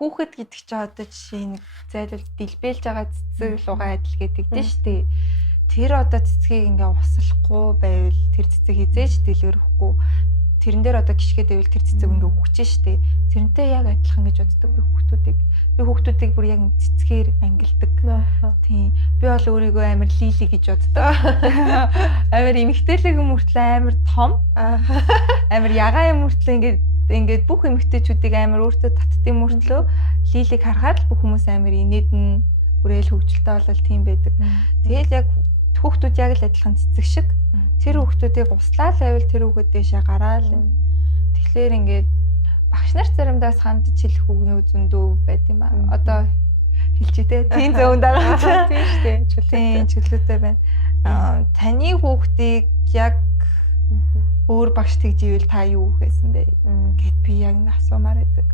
хүүхэд гэдэг чи одоо жишээ нэг зайлвал дэлбэлж байгаа цэцэг лугаа адил гэдэг дээ шүү дээ. Тэр одоо цэцгийг ингээ услахгүй байвал тэр цэцэг хизээж дэлгэрхгүй. Тэрэн дээр одоо гიშгээд байвал тэр цэцэг ингээ үхчихэж шүү дээ. Тэрнтэй яг адилхан гэж боддог би хүүхдүүдийг бүр яг цэцгээр ангилдаг. Тийм. Би бол өөрийгөө амар лили гэж боддог. Амар эмэгтэйлэг мөртлөө амар том. Амар ягаан мөртлөө ингээд бүх эмэгтэйчүүдийг амар өөртөө татдсан мөртлөө лилиг харахад л бүх хүмүүс амар инээдэн бүрээл хөвгөлтэй болол тийм байдаг. Тэгэл яг хүүхдүүд яг л адилхан цэцэг шиг тэр хүүхдүүдийг услаа л байвал тэр хүүхэд дэшээ гараал. Тэгэхээр ингээд багш нар заримдаа сандж хэлэх үгнүүд зөндөө байд юм аа. Одоо хэлчихээ тийм зөөнд байгаа. Тийм шүү дээ. Чөлөөтэй байна. Таны хүүхдийг яг өөр багш тэгж ивэл та юу хийсэн бэ гэд би яг асуумаар байдаг.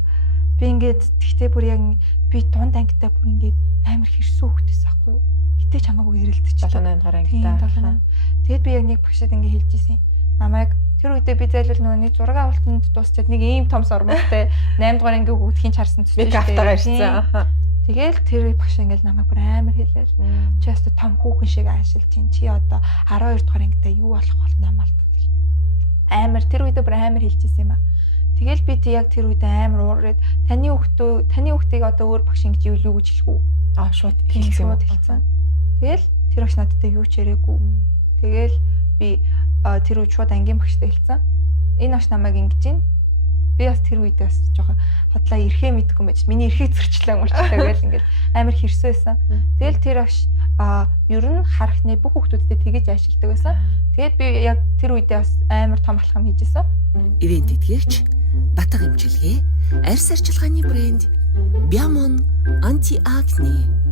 Би ингээд тэгтээ бүр яг би дунд ангитай бүр ингээд амар хэрсүү хүүхдээс ахгүй юу. Гэтэ чамаагүй хэрэлдэж 7-8 дугаар ангитай. Тэгэд би яг нэг багшид ингээд хэлж ирсэн. Намайг тэр үедээ би зайлвал нөгөө нэг зураг авалтанд дуусчаад нэг ийм том сормогтой 8 дугаар ангийн хүүхдийн чарсан зүтэй. Нэг автагаа ирсэн. Тэгэл тэр багш ингээд намайг бүр амар хэлээл. Чи ястаа том хүүхэн шиг аашилж чинь чи одоо 12 дугаар ангитай юу болох бол намайг амар тэр үедээ бүр амар хэлжсэн юм аа. Тэгэл би яг тэр үед амар уураад таны хүүхдийг одоо өөр багш ингэж юу гэж хэлэх үү? Шууд хэлсэн. Тэгэл тэр багш надтай юу ч яриаггүй. Тэгэл би тэр үед шууд ангийн багштай хэлсэн. Энэ багш намайг ингэж юм. Би бас тэр үед бас жоохон хотлоо ирэхээ мэдгүй байж. Миний эрхийг зөрчлээ мөрчлээ гэж ингээд амар хэрсүү байсан. Тэгэл тэр багш ер нь харахны бүх хүүхдүүдтэй тэгэж аашилдаг байсан. Тэгээд би яг тэр үедээ бас амар том алхам хийжсэн. Ивент эдгэгч Батга эмчилгээ, арьс арчилгааны брэнд Biamon Anti-Acne